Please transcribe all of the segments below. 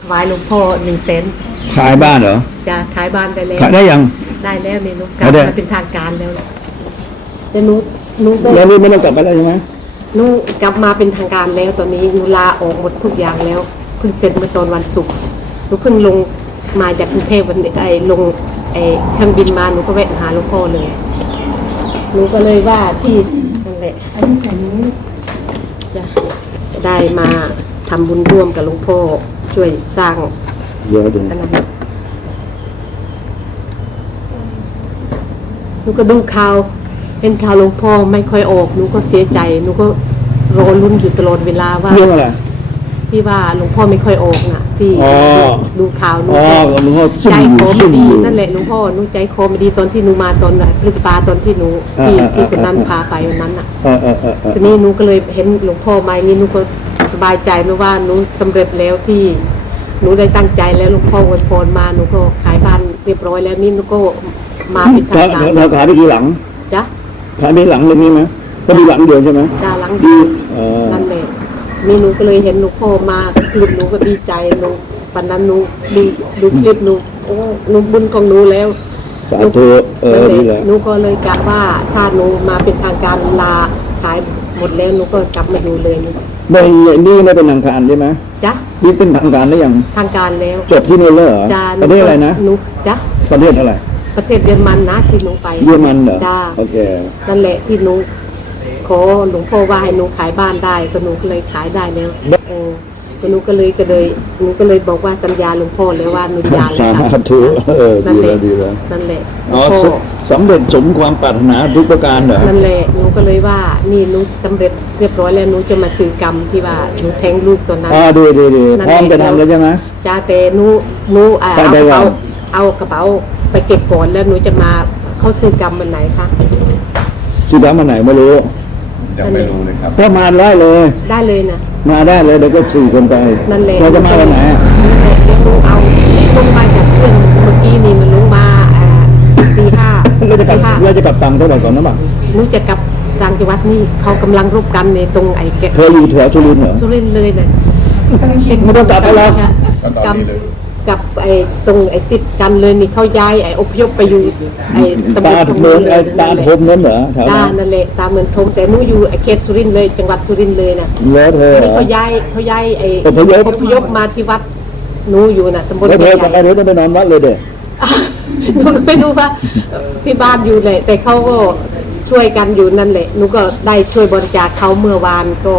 ถวายหลวงพ่อหนึ่งเซนขายบ้านเหรอ จะขายบ้านได้แล้วขายได้ยัง ได้แล้วนี่หนุกลัขายบได้ มาเป็นทางการแล้วนะแต่หนูหนูก็แล้วนี่ไม่ต้องกลับไปแล้วใช่ไหมหนูกลับมาเป็นทางการแล้วตอนนี้หนูลาออกหมดทุกอย่างแล้วเพิ่งเซ็นเมื่อตอนวันศุกร์หนูเพิ่งลงมาจากกรุงเทพวันไอ้ลงไอ้เครื่องบินมาหนูก็แวะหาหลวงพ่อเลยหนูก็เลยว่าที่นั่นแหละจะได้มาทำบุญร่วมกับหลวงพ่อ ช่วยสร้างเดี๋ยวเดี๋ยวอันนั้นหนูก็ดูข่าวเป็นข่าวหลวงพ่อไม่ค่อยออกหนูก็เสียใจหนูก็รอลุ้นอยู่ตลอดเวลาว่า เรื่องอะไร ที่ว่าหลวงพ่อไม่ค่อยออกน่ะ ที่อ๋อ ดูข่าวหนูอ๋อก็หลวงพ่อซุ่ใจมอคยู่อซุ่ไม่มดีอยู่ นั่นแหละหลวงพ่อหนูใจคอไม่ดีตอนที่หนูมาตอนไหนพฤษภาตอนที่หนูที่อ่าอ่าที่คนนั้นอ่าพาไปวันนั้นน่ะ เออเออเออเออทีนี้หนูก็เลยเห็นหลวงพ่อมาอย่างนี้หนูก็ สบายใจนะว่าหนูสำเร็จแล้วที่หนูได้ตั้งใจแล้วหลวงพ่ออวยพรมาหนูก็ขายบ้านเรียบร้อยแล้วนี่หนูก็มาเป็นทาถ้างการถ้าขายไปกี่หลังจ้ะขายไปหลังเลยนี่ไหมก็มีหลังเดียวใช่ไหมดาหลังดีดีเออนั่นแหละนี่หนูก็เลยเห็นหลวงพ่อมาคือหนูก็ดีใจหนูวันนั้นหนูดูดูคลิปหนูโอ้หนูบุญของหนูแล้วสาธุเออนั่นดีแหแหละละหนูก็เลยกะว่าถ้าหนูมาเป็นทางการลาขายหมดแล้วหนูก็กลับมาอยู่เลยหนูไม่นี่ไม่เป็นทางการใช่ไหมจ้ะนี่เป็นทางการหรือยังทางการแล้วจบที่นู่นแล้วเหรอจ้าประเทศอะไรนะหนูจ้ะประเทศอะไร ประเทศเยอรมันนะที่หนูไปเยอรมันเหรอจ้าโอเคนั่นแหละที่หนูขอหลวงพ่อว่าให้หนูขายบ้านได้ก็หนูก็เลยขายได้แล้วเออก็ หนูก็เลยก็เลยหนูก็เลยบอกว่าสัญญาหลวงพ่อแล้วว่าหนูยาเลยสาค่ะธุเออนั่นดีแหแล้ละวดีแล้วนั่นแหละหลอ๋วองพ่อสสำเร็จสมความปรารถนาทุกประการเหรอนั่นแหละหนูก็เลยว่านี่หนูสำเร็จเรียบร้อยแล้วหนูจะมาซื้อกรรมที่ว่าหนูแทงลูกตัวนั้นอ่าดีดีดีนั่นพร้อมแหละจะทำแล้วใช่ไหมจ้าแต่หนูหนูอ่าไปเอาได้กระก่อเป๋านเอากระเป๋าไปเก็บก่อนแล้วหนูจะมาเข้าซื้อกรรมวันไหนคะสุดท้ายมาไหนไม่รู้ ยังไม่รู้เลยครับถ้ามาได้เลย ได้เลยนะมาได้เลยเดี๋ยวก็สื่อกันไปนั่นแหละเราจะมาวันไหนอะนั่นแหละเดี๋ยวหนูเอาลงมาจากเครื่องเมื่อกี้นี่มันลงมาอ่าตีห้าเราจะกลับตีห้าเราจะกลับตังค์เท่าไหร่ก่อนนะบ้างหนูจะกลับต่างจังหวัดนี่เขากำลังรบกันในตรงไอ้แกะเธออยู่แถวสุรินทร์เหรอสุรินทร์เลยเนี่ยไม่ต้องกลับไปแล้วก็ตอนนี้เลย กับไอ้ตรงไอ้ติดกันเลยนี่เขาย้ายไอ้อพยพไปอยู่ไอ้ตำบตาลเมืองไอ้ตานั่นแหละพรมนั่นเหรอแถวจ้านั้นนั่นแหละตาเหมือนทงแต่หนูอยู่ไอ้เขตสุรินทร์เลยจังหวัดสุรินทร์เลยนะแล้วเธอ นี่เขาย้ายเขาย้ายไอ้อพยพ อพยพมาที่วัดหนูอยู่น่ะตำบลแล้วเธใหอญ่กับไอ้เธอต้องไปนอนวัดเลยเด็กหนูก็ไม่รู้ว่าที่บ้านอยู่เลยแต่เขาก็ช่วยกันอยู่นั่นแหละหนูก็ได้ช่วยบริจาคเขาเมื่อวานก็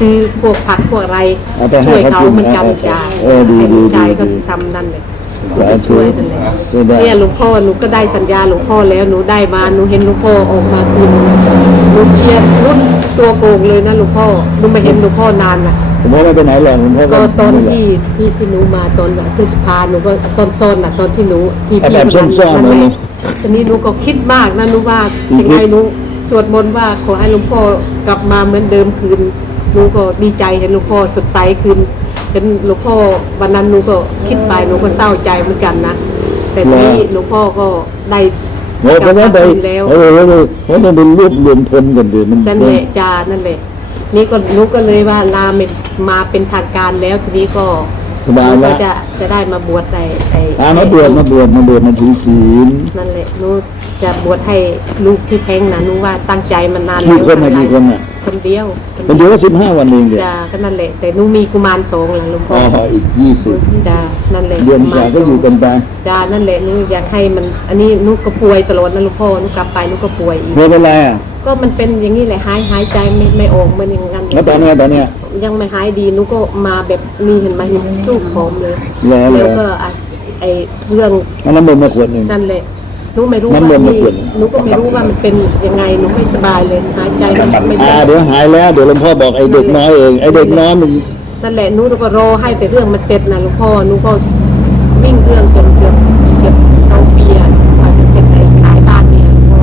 ซื้อพวกผักพวกอะไรเอาไปให้ช่วยเขาเขากินเหมือนกันนะจ้าเออดีดีใจดีก็ดี ทำนั่นเลยสาธุช่วยนั่นแหละใช่ได้เนี่ยหลวงพ่อหนูก็ได้สัญญาหลวงพ่อแล้วหนูได้มาหนูเห็นหลวงพ่อออกมาคืนหนูเชียร์รุ่นตัวโกงเลยนะหลวงพ่อหนูไม่เห็นหลวงพ่อนานน่ะ ผมว่าไม่ไปไหนหรอกผมพ่อก็ตอนแหละที่ที่ที่หนูมาตอนพฤษภาหนูก็ซ่อนๆน่ะตอนที่หนูที่เอาพี่แบบคนนั้นซ่อนๆนั่นเลยแหละทีนี้หนูก็คิดมากนะหนูว่าอือฮึยังไงหนูสวดมนต์ว่าขอให้หลวงพ่อกลับมาเหมือนเดิมคืนห นูก็ดีใจเห็นหลวงพ่อสดใสคืนเห็นหลวงพ่อวันนั้นหนูก็คิดไปหนูก็เศร้าใจเหมือนกันนะแต่ทีนี้หลวงพ่อก็ได้โอ้เพราะว่าไปคืนแล้วเออเออเออเพราะมันเป็นรวบรวมพลกันดิมันนั่นแหละจานั่นแหละนี่ก็หนูก็เลยว่าลาไม่มาเป็นทางการแล้วทีนี้ก็สบายหนูแล้ก็วจะจะได้มาบวชในไอ้อ่ามาบวชมาบวชมาบวชมาถือศีลนั่นแหละหนูจะบวชให้ลูกที่แท้งนะหนูว่าตั้งใจมานานกี่คนแล้วอะกี่คนอะ คนเดียวคนเดียวก็สิบห้าวันเองเดียวจ้าก็นั่นแหละแต่หนูมีกุมารสองแหละหลวงพ่อ๋อออีกยี่สิบจ้านั่นแหละเดือนกุมกว่ารสก็งอยู่กันไปจ้านั่นแหละหนูอยากให้มัน อันนี้หนูก็ป่วยตลอดนะหลวงพ่อหนูกลับไปหนูก็ป่วยอีกไม่เป็นไรอะก็มันเป็นอย่างนี้แหละหายหายใจไม่ไม่ออกมันอย่างนั้นแล้วตอนเนี้ยตอนเนี้ยยังไม่หายดีหนูก็มาแบบนี้เห็นไหมสู้ผอมเลยแล้วเหรอแล้วก็อะไอเรื่องเอาน้ำมันต์มาขวดหนึ่งนั่นแหละ หนูไม่รู้น้ำว่านมมานี่เปลี่ยน หนูก็ไม่รู้ว่ามันเป็นยังไงหนูไม่สบายเลยหายใจไม่อ่าได้เดี๋ยวหายแล้วเดี๋ยวหลวงพ่อบอกไอ้เด็กน้อยเองไอ้เด็กน้อยมันนั่นแหละหนูก็รอให้แต่เรื่องมันเสร็จนะหลวงพ่อหนูก็วิ่งเรื่องจนเกือบเกือบสองปีอะกว่าจะเสร็จไอ้ขายบ้านเนี่ยหลวงพ่อ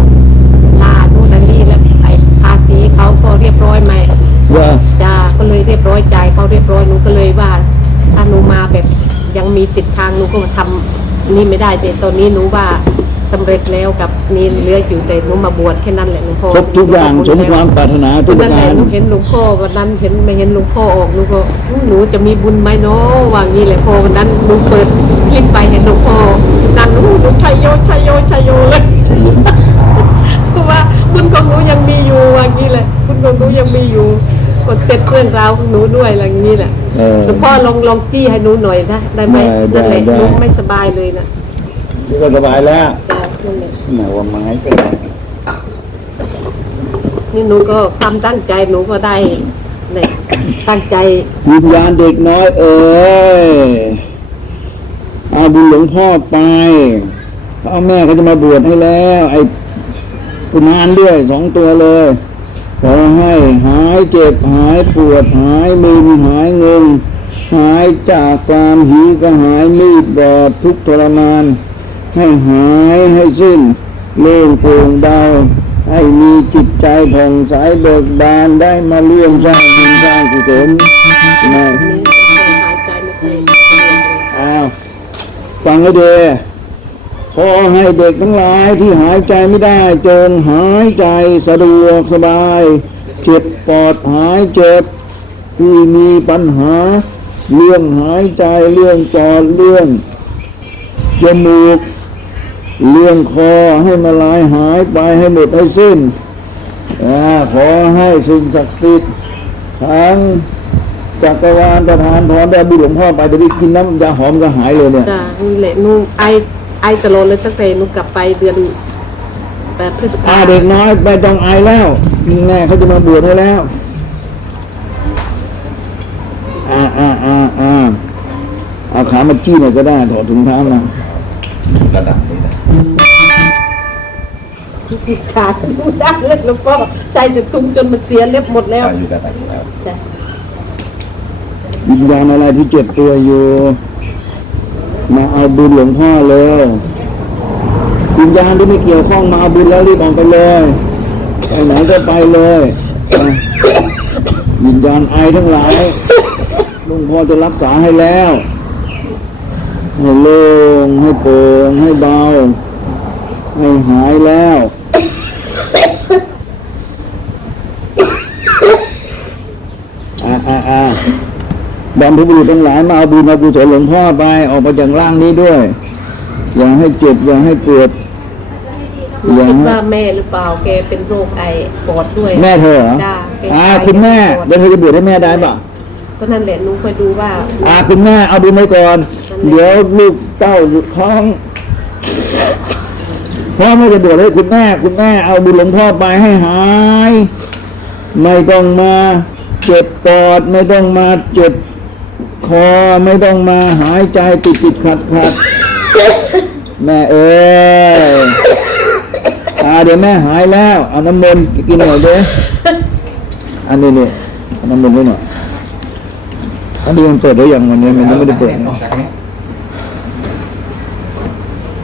ลาโน่นนั่นนี่แล้วไอ้ภาษีเขาก็เรียบร้อยไหม ว่าจ้าก็เลยเรียบร้อยใจายเขาเรียบร้อยหนูก็เลยว่าถ้าหนูมาแบบยังมีติดทางหนูก็มาทำนี่ไม่ได้แต่ตอนนี้หนูว่า สำเร็จแล้วกับนี่เหลืออยู่แต่หนูมาบวชแค่นั้นแหละหลวงพ่อครบทุกอย่างสมความปรารถนาทุกนั่นปแหระละการหนูเห็นหลวงพ่อวันนั้นเห็นไม่เห็นหลวงพ่อออกหนูก็อื้อหนูจะมีบุญไหมเนาะว่างี้แหละพอวันนั้นหนูเปิดคลิปไปเห็นหลวงพ่อนั่นอู้หนูชัยโยชัยโยชัยโยเลย เพราะว่าบุญของหนูยังมีอยู่ว่างี้แหละบุญของหนูยังมีอยู่กดเสร็จเรื่องราวของหนูด้วยอะไรอย่างนี้แหละ เออ หลวงพ่อลองลองจี้ให้หนูหน่อยนะได้ไหมได้นั่นแหละได้ หนูไม่สบายเลยนะนี่ก็สบายแล้ว จ้ะ นั่นแหละแหมว่าไม้ก็ได้นี่หนูก็ความตั้งใจหนูก็ได้เนี่ยตั้งใจวิญญาณเด็กน้อยเอ้ยเอาบุญหลวงพ่อไปพ่อแม่เขาจะมาบวชให้แล้ว ไอ้กุมารด้วยสองตัวเลยขอให้หายเจ็บหายปวดหายมึนหายงงหายจากความหิวก็หายมืดบอดทุกข์ทรมาน ให้หายให้สิ้นโล่งโปร่งเบาให้มีจิตใจผ่องใสเบิกบานได้มาร่วมสร้างบุญสร้างกุศลนะนี่หมอยอ้าวฟังให้ดีขอให้เด็กทั้งหลายที่หายใจไม่ได้จงหายใจสะดวกสบายเจ็บปอดหายเจ็บที่มีปัญหา เรื่องหายใจเรื่องจอดเรื่องจมูก เรื่องคอให้มาลายหายไปให้หมดให้สิ้นอาขอให้สิ่งศักดิ์สิทธิ์ทั้งจักรวาลประทานพรได้บุญหลวงพ่อไปจะได้กินน้ำยาหอมก็หายเลยเนี่ยจ้ะนี่แหละหนูไอไอตลอดเลยตั้งแต่หนูกลับไปเดือนแปดพฤษอาภาเด็กน้อยไปต้องอายแล้วแม่เขาจะมาบวชให้แล้วอ่าอ่าอ่าอ่าเอาขามาจี้หน่อยก็ได้ถอดถุงเท้ามาระดับนี้นะ ขาดดูได้เลยหลวงพ่อใส่แต่ตุ้งจนมันเสียเล็บหมดแล้วอายุระดับนี้แล้วจ้ะวิญญาณอะไรที่เจ็บตัวอยู่ มาเอาบุญหลวงพ่อเลยวิญญาณที่ไม่เกี่ยวข้องมาเอาบุญแล้วรีบออกไปเลยไปไหนก็ไปเลยอะวิญญาณไอทั้งหลายหลวงพ่อจะรักษาให้แล้วให้โล่งให้โปร่งให้เบาให้หายแล้ว อ่าอ่าอ่าบรรพบุรุษทั้งหลายมาเอาบุญเอากุศลหลวงพ่อไปออกมาจากร่างนี้ด้วย อย่าให้เจ็บอย่าให้ปวดหนูคิดว่าแม่หรือเปล่าแกเป็นโรคไอปอดด้วยแม่เธอเหรอจ้ะแกอ่าตายคุณแม่ปอดเดี๋ยวเธอจะบวชให้แม่ได้ป่ะก็นั่นแหละหนูคอยดูว่าอ่าคุณแม่เอาบุญไปก่อนนั่นแหละเดี๋ยวลูกเต้าอยู่ท้องพ่อไม่จะบวชให้คุณแม่ คุณแม่เอาบุญหลวงพ่อไปให้หาย ไม่ต้องมา เจ็บปอดไม่ต้องมาเจ็บคอไม่ต้องมาหายใจติดติดขัดขัดแม่เอ้ยอ่าเดี๋ยวแม่หายแล้วเอาน้ำมนต์กินหน่อยเด้ออันนี้นี่เอาน้ำมนต์ให้หน่อยอันนี้มันเปิดได้ยังวันนี้มันยังไม่ได้เปิดอนะอกจากนี้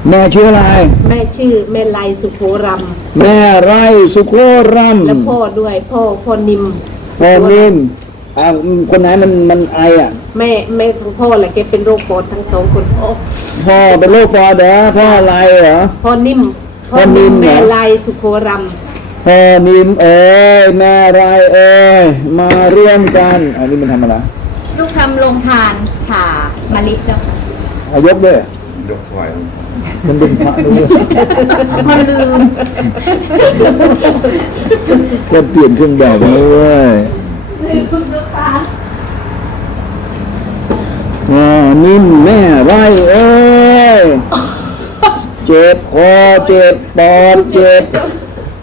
แม่ชื่ออะไร แม่ชื่อแม่ไลสุโขรแม่ไรสุโครัมำและพ่อด้วยพ่อพ่อนิม พ่อนิ่มอ่าคนไหนมันมันไออะแม่แม่ของพ่อแหละแกเป็นโรคปอดทั้งสองคนพ่อพ่อเป็นโรคปอดเหรอพ่ออะไรเหรอพ่อนิ่มพ่อนิ่มเหรอแม่ไลสุโขรพ่อนิ่มเอ้ยแม่ไรเอ้ยมาร่วมกันอันนี้มันทำอะไรลูกทำโรงทานฉามะลิเจ้าค่ะอายกด้วย ยกถวายมันเป็นพระด้วยมันลืมแกเปลี่ยนเครื่องแบบนะเว้ยอ่านิ่มแม่ไรเอ้ย เจ็บคอเจ็บปอดเจ็บ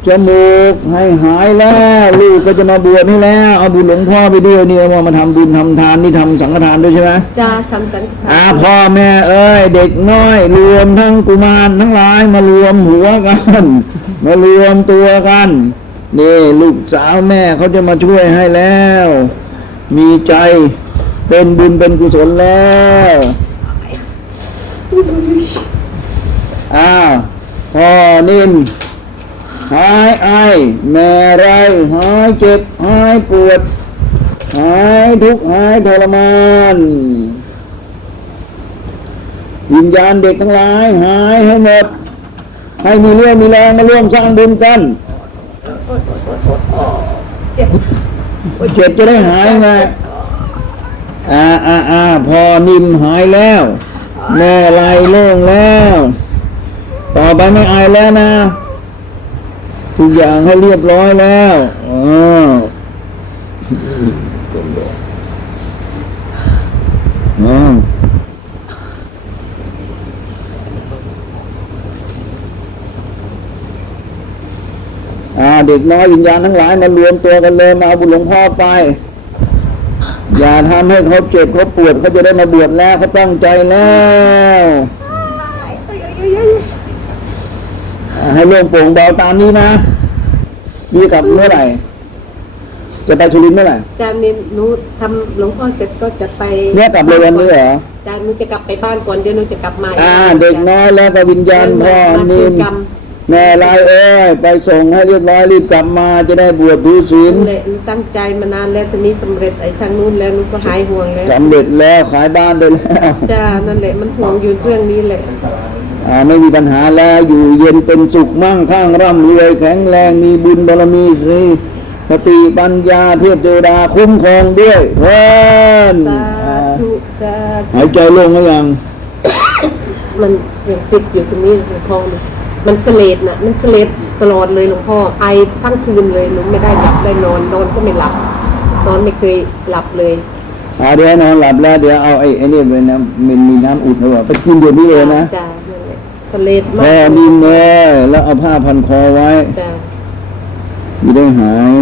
จมูกให้หายแล้วลูกก็จะมาบวชให้แล้วเอาบุญหลวงพ่อไปด้วยเนี่ยว่ามาทำบุญทำทานนี่ทำสังฆทานด้วยใช่ไหมำจ้าทำสังฆทาอ่านพ่อแม่เอ้ยเด็กน้อยรวมทั้งกุมารทั้งหลายมารวมหัวกันมารวมตัวกันนี่ลูกสาวแม่เขาจะมาช่วยให้แล้ว มีใจเป็นบุญเป็นกุศลแล้วอ้าวพ่อนิ่ม หายไอแม่ไรหายเจ็บหายปวด หายทุกข์หายทรมานวิญญาณเด็กทั้งหลาย หายให้หมด ให้มีเรี่ยวมีแรงมาร่วมสร้างบุญกันเจ็บเจ็บจะได้หายไงอ่าอ่าอ่าพอนิ่มหายแล้วแม่ไหลโล่งแล้ว ต่อไปไม่อายแล้วนะ ทุกอย่างให้เรียบร้อยแล้วอ๋ออ๋ออ่าเด็กน้อยวิญญาณทั้งหลายมารวมตัวกันเลยมาเอาบุญหลวงพ่อไป อย่าทำให้เขาเจ็บเขาปวดเขาจะได้มาบวชแล้วเขาตั้งใจแล้วอ่า ให้โล่งโปร่งเบาตามนี้นะดีกลับเมื่อไหร่ จะไปชุรินทร์เมื่อไหร่จานนี้หนูทำหลวงพ่อเสร็จก็จะไปเนี่ยกลับเลยวันนี้เหรอจานหนูจะกลับไปบ้านก่อนเดี๋ยวหนูจะกลับมาอ่า เด็กน้อยแล้วก็วิญญาณพ่อมานิซื้อมกรรมแม่ลายเอ้ยไปส่งให้เรียบร้อยรีบกลับมาจะได้บวชดูศีลนั่นแหละหนูตั้งใจมานานแล้วตอนนี้สำเร็จไอ้ทางนู้นแล้วหนูก็หายห่วงแล้วสำเร็จแล้วขายบ้านได้แล้วจ้านั่นแหละมันห่วงอยู่เรื่องนี้แหละอ่า ไม่มีปัญหาแล้วอยู่เย็นเป็นสุขมั่งข้างร่ำรวยแข็งแรงมีบุญบารมีสิสติปัญญาเทพเทวดาคุ้มครองด้วยเพื่อนสาอ่าธุสาธุหายใจโล่งหรือยัง มันยังติดอยู่ตรงนี้หลวงพ่อเนี่ยมันเสลดน่ะมันเสลดตลอดเลยหลวงพ่อไอทั้งคืนเลยหนูไม่ได้หลับได้นอนนอนก็ไม่หลับนอนไม่เคยหลับเลยอ่าเดี๋ยวนอนหลับแล้วเดี๋ยวเอาไอ้ไอ้นี่ไปนะมันมีน้ำอุ่นเอาไว้ไปกินเดี๋ยวนี้เลยนะ จ้านั่นแหละเสลดมาแพ่กดินเลยแล้วเอาผ้าพันคอไว้จ้าอยู่ได้หาย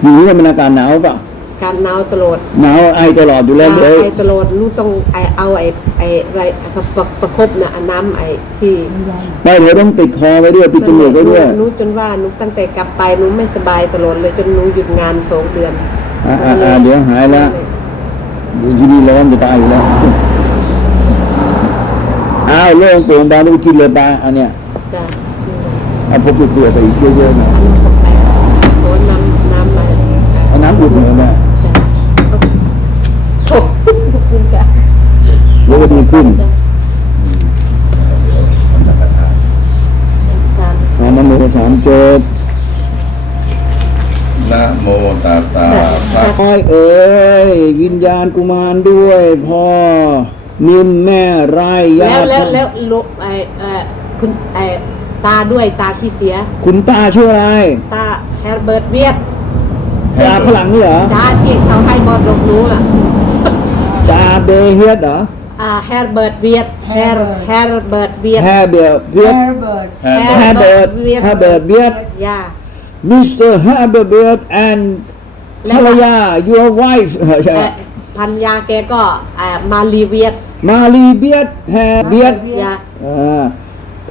อยู่นี่มันอากาศหนาวเปล่ะการหนาวตลอดหนาวไอตลอดอยู่แล้วไอเดี๋ยวตลอดหนูต้องไอเอาไอไออะไรประประประคบน่ะอันน้ำไอที่ไม่เดี๋ยวต้องติดคอไว้ด้วยปิดจมูกไว้ด้วยหนูจนว่าหนูตั้งแต่กลับไปหนูไม่สบายตลอดเลยจนหนูหยุดงานสองเดือนอ่าอ่าอ่าเดี๋ยวหายแล้วเดี๋ยวที่นี่ร้อนจะตายอยู่แล้ว อ้าวโล่งโปร่งเบาไม่ไปกินเลยปลาอันเนี้ยจ้าเอาพวกเปลือกๆไปอีกเยอะๆหน่อยอันนี้ก็ไปโอ้น้ำน้ำมาเอาน้ำอุ่นหน่อยนะจ้าขอบคุณจ้าแล้วก็ดีขึ้นจ้าจ้าเอาน้ำโมสามเจ็ดนะโมตัสสะภะน้อยเอ๋ยวิญญาณกุมารด้วยพ่อ นิ่มแม่ไร่ญาแล้วติแล้วแล้วลูกไอเออคุณไอตาด้วยตาที่เสีย คุณตาชื่ออะไรตาแฮร์เบิร์ตเวียดตาฝรั่งนี่เหรอตาที่เขาให้บอลลงหนูอะตาเบเฮียดเหรออ่าแฮร์เบิร์ตเวียดแฮร์แฮร์เบิร์ตเวียด แฮเบียเบียดแฮะแฮเบิร์ดแฮเบิร์ดเบียด ย่า Mr. Herbert and ภรรยา your wife เออใช่ เอ่อพันยาแกก็อ่ามาลีเวียด มาลีเบียดแฮเบียดยาอ่า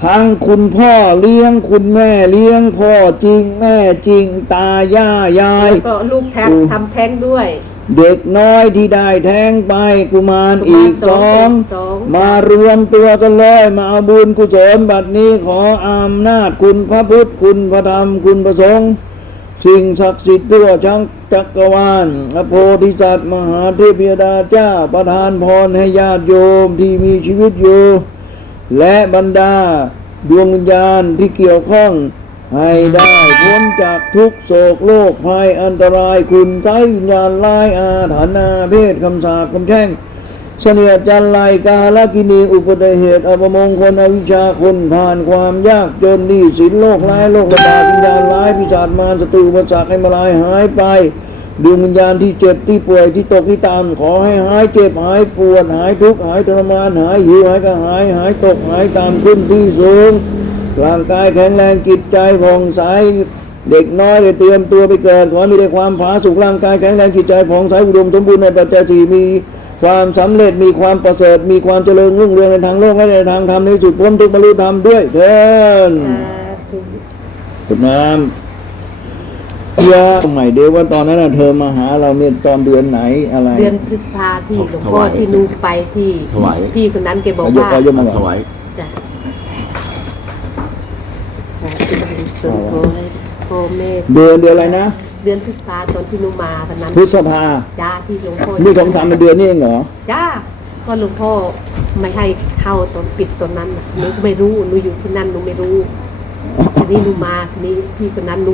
ทั้งคุณพ่อเลี้ยงคุณแม่เลี้ยงพ่อจริงแม่จริงตาย่ายาย แล้วก็ลูกแท้งอืมทำแท้งด้วย เด็กน้อยที่ได้แท้งไปกุมารอีกกุสมารองสอง มารวมตัวกันเลยมาเอาบุญกุศลบัดนี้ขออำนาจคุณพระพุทธคุณพระธรรมคุณพระสงฆ์สิ่งศักดิ์สิทธิ์ทั่วทั้ง จักรวาลพระโพธิสัตว์มหาเทพยดาเจ้าประทานพรให้ญาติโยมที่มีชีวิตอยู่ และบรรดาดวงวิญญาณที่เกี่ยวข้อง ให้ได้พ้นจากทุกโศกโลกภัยอันตรายคุณใช้วิญญาณลายอาถรรพ์อาเพศคำสาปคำแช่ง เสนียจันไลกาลกินีอุปเดเหตุอปมงคลอวิชาคนผ่านความยากจนหนี้สินโลกร้ายโลกระบาดวิญญาณร้ายพิศาจมารศัตรูอุปสรรคให้มาลายหายไปดวงวิญญาณที่เจ็บที่ป่วยที่ตกที่ตาม ขอให้หายเจ็บหายปวดหายทุกข์หายทรมานหายหิวหายกระหายหายตกหายตามขึ้นที่สูงร่างกายแข็งแรงจิตใจผ่องใสเด็กน้อยได้เตรียมตัวไปเกิดขอให้มีแต่ความผาสุกร่างกายแข็งแรงจิตใจผ่องใสอุดมสมบูรณ์ในปัจจัยสี่มี ความสำเร็จมีความประเสริฐมีความเจริญรุ่งเรืองในทางโลกและในทางธรรมในสุดพ้นทุกข์บรรลุธรรมด้วยเถินสาธุกดน้ำยาใหม่เดี๋ยวว่าตอนนั้นน่ะเธอมาหาเราเนี่ยตอนเดือนไหนอะไร เดือนพฤษภาที่หลวงพ่อที่หนูไปที่ถวายพี่คนนั้นแกบอกเอายกว่าเอายกมาก่อนถวายจ้ะสาธุบริสุทธิ์ขอให้ พ่อแม่เดือนเดือนอะไรนะ เดือนพฤษภาตอนที่หนูมาวันนั้นพฤษภาจ้าที่หลวงพ่อนี่ของทำเป็นเดือนนี่เองเหรอจ้าก็หลวงพ่อไม่ให้เข้าตอนปิดตอนนั้นน่ะหนูก็ไม่รู้หนูอยู่ที่นั่นหนูไม่รู้ทีนี้หนูมาทีนี้พี่คนนั้นหนู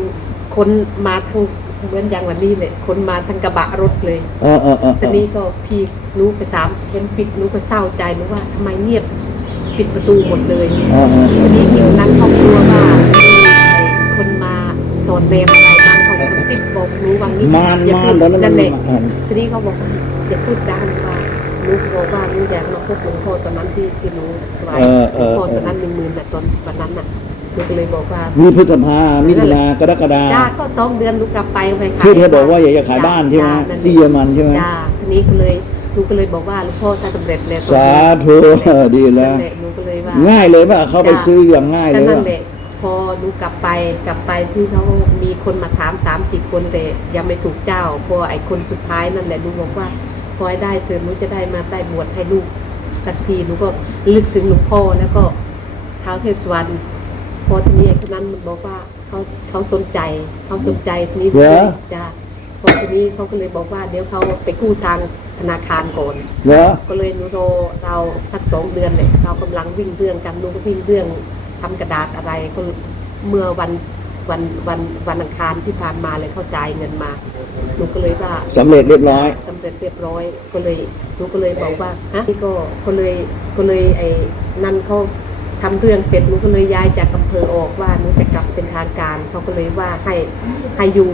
คนมาทั้งเหมือนอย่างวันนี้เลยคนมาทั้งกระบะรถเลย เออเออเออทีนี้ก็พี่หนูไปถามเห็นปิดหนูก็เศร้าใจหนูว่าทำไมเงียบปิดประตูหมดเลยเออเออทีนี้พี่คนนั้นเขากลัวว่าไอ้คนมาส อนเนมอะไรบ้างเขาก็ซิบบอกหนูว่างี้มานอย่มาพูนดตอนนั้นนั่มันนแหมีละมานทีนี้เขาบอกอย่าพูดดังว่าลูกบอกว่าลูกอยากมาพบหลวงพ่อตอนนั้นที่ที่หนูถวายเออเอหลวงอพ่อเอตออนนั้นหนึ่งหมื่นน่ะตอนวันนั้นน่ะลูกก็เลยบอกว่ามีพฤษภามิถุนากรกฎาจ้าก็สองเดือนลูกกลับไปไปขายที่เธอบอกว่าอยากจะขายบ้านใช่ไหมจ้นั่นที่เยอรมันใช่ไหมจ้าทีนี้ก็เลยลูกก็เลยบอกว่าหลวงพ่อถ้าสำเร็จแล้วก็สาธุดีแล้วนั่นหะหนูก็เลยว่าง่ายเลยป่ะเข้าไปซื้ออย่างง่ายเลยก็นั่ป่ะนแหละพ อหนูกลับไปกลับไปที่เขามีคนมาถามสามสี่คนแต่ยังไม่ถูกเจ้าพอไอ้คนสุดท้ายนั่นแหละหนูบอกว่าพอให้ได้เถิดหนูจะได้มาได้บวชให้ลูกสักทีหนูก็ลึกถึงหลวงพ่อแล้วก็เท้าวเทพสวรรณพอทีนี้ไอ้คนนั้นมันบอกว่าเขาเขาสนใจเขาสนใจทีนี้เหรอจ้าพอทีนี้เขาก็เลยบอกว่าเดี๋ยวเขาไปกู้ทางธนาคารก่อน เหรอก็เลยหนูโรเราสักสองเดือนเลยเรากำลังวิ่งเรื่องกันหนูก็วิ่งเรื่อง ทำกระดาษอะไรก็เมื่อวันวันวันวันอังคารที่ผ่านมาเลยเข้าจ่ายเงินมาหนูก็เลยว่าสำเร็จเรียบร้อยสำเร็จเรียบร้อยก็เลยหนูก็เลยบอกว่าฮะนี่ก็ก็เลยก็เลยไอ้นั่นเขาทำเรื่องเสร็จหนูก็เลยย้ายจากอำเภอออกว่าหนูจะกลับเป็นทางการเขาก็เลยว่าให้ให้อยู่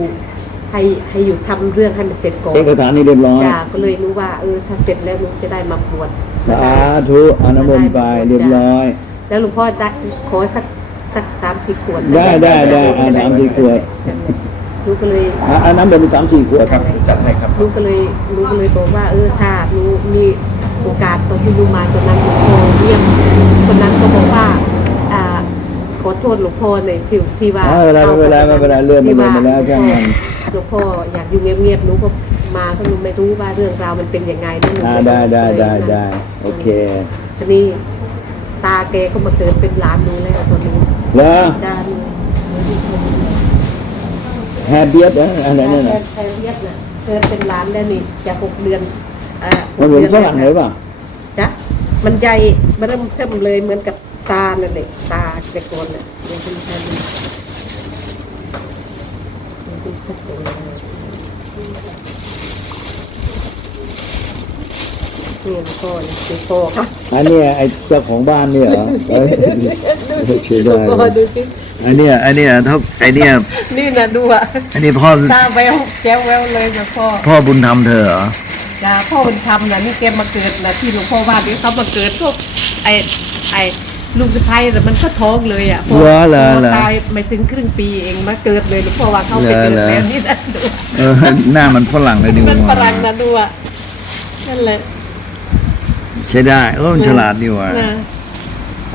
ให้ให้อยู่ทำเรื่องให้มันเสร็จก่อนเอกสารนี่เรียบร้อยจ้าก็เลยรู้ว่าเออถ้าเสร็จแล้วหนูจะได้มาบวชสาธุอนุโมทนาไปเรียบร้อย แล้วหลวงพ่อได้ขอสักสักสามสี่ขวดได้ได้ได้อ่าสามสี่ขวดหนูก็เลยอะอันนั้นเป็นสามสี่ขวดครับจัดให้ครับหนูก็เลยหนูก็เลยบอกว่าเออถ้าหนูมีโอกาสตอนที่หนูมาตอนนั้นหลวงพ่อเยี่ยมคนนั้นก็บอกว่าอ่าขอโทษหลวงพ่อในที่ที่ว่าไม่เป็นไรไม่เป็นไรไม่เป็นไรเรื่องมันเรื่องมาแล้วที่ช่างมันหลวงพ่ออยากอยู่เงียบๆหนูก็มาเพราะหนูไม่รู้ว่าเรื่องราวมันเป็นยังไงนะหนูอ่าก็ได้ได้เลยได้ได้โอเคทีนี้ ตาแกก็มาเกิดเป็นหลานหนูแล้วตอนนี้แล้วจานแฮปปี้เอออะไรนั่นแทน่ะนแทนเรียบน่ะเกิดเป็นหลานแล้วนี่จะหกเดือนอ่ามันเหมือนฝรั่งเลยป่ะจ้ะมันใหญ่มันเริ่มเทิมเลยเหมือนกับตานั่นแหละตาแต่ก่อนน่ะเดี๋ยวคุณแทนดูเดี๋ยวคุณสักตัวเลย นี่หลวงพ่อนี่คือพ่อค่ะอันเนี้ยไอ้เจ้าของบ้านเนี่ยเหรอเอ้ยใช่หลวได้งพ่อดูสิอันเนี้ยอันเนี้ยถ้าไอเนี้ยนี่นะดูอะอันนี้พ่อตาแววแจ๋วแววเลยหลวงพ่อพ่อบุญธรรมเธอเหรอจ้าพ่อบุญธรรมนะนี่แกมาเกิดนะที่หลวงพ่อว่าที่เขามาเกิดพวกไอ้ไอ้ลูกสะพ้ายแต่มันก็ท้องเลยอะพอเหรอเหรอพอเหรอ ตายไม่ถึงครึ่งปีเองมาเกิดเลยหลวงพ่อว่าเขาไปเกิดเหรอแล้วนี่นะดู เออหน้ามันฝรั่งเลยดิมันฝว่ารั่งนะดูอะนั่นแหละ ใช่ได้เออมันฉลาดดีว่ะนะ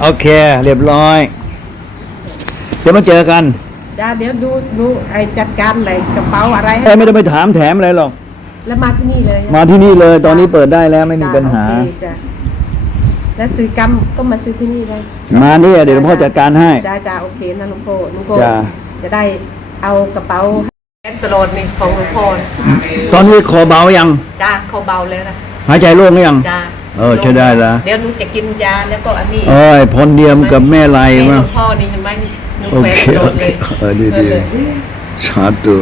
โอเค เรียบร้อย เดี๋ยวมาเจอกันจ้าเดี๋ยวดูดูไอ้จัดการอะไรกระเป๋าอะไรให้เอ้ยไม่ต้องไปถามแถมอะไรหรอก แล้วมาที่นี่เลยมาที่นี่เลยตอนนี้เปิดได้แล้วไม่มีปัญหาจ้โอเคจ้ะแล้วซื้อกรรมก็มาซื้อที่นี่เลยมานี่เดี๋ยวหลวงพ่อจัดการให้ จ้าจ้าโอเคนะหลวงพ่อหลวงพ่อจ้าจะได้เอากระเป๋าแอนตโลนนี่ของหลวงพ่อตอนนี้คอเบายังจ้าเขาเบาแล้วนะหายใจโล่งหรือยังจ้า เออใช้ได้แล้วเดี๋ยวหนูจะกินยาแล้วก็อันนี้เอ้ยพลเดียมกับแม่ไรให้หลมาวงพ่อนี่เห็นไหมนี่หนูโอแขวนเคโดโอนเคเลยเออดีดีเลยสาธุ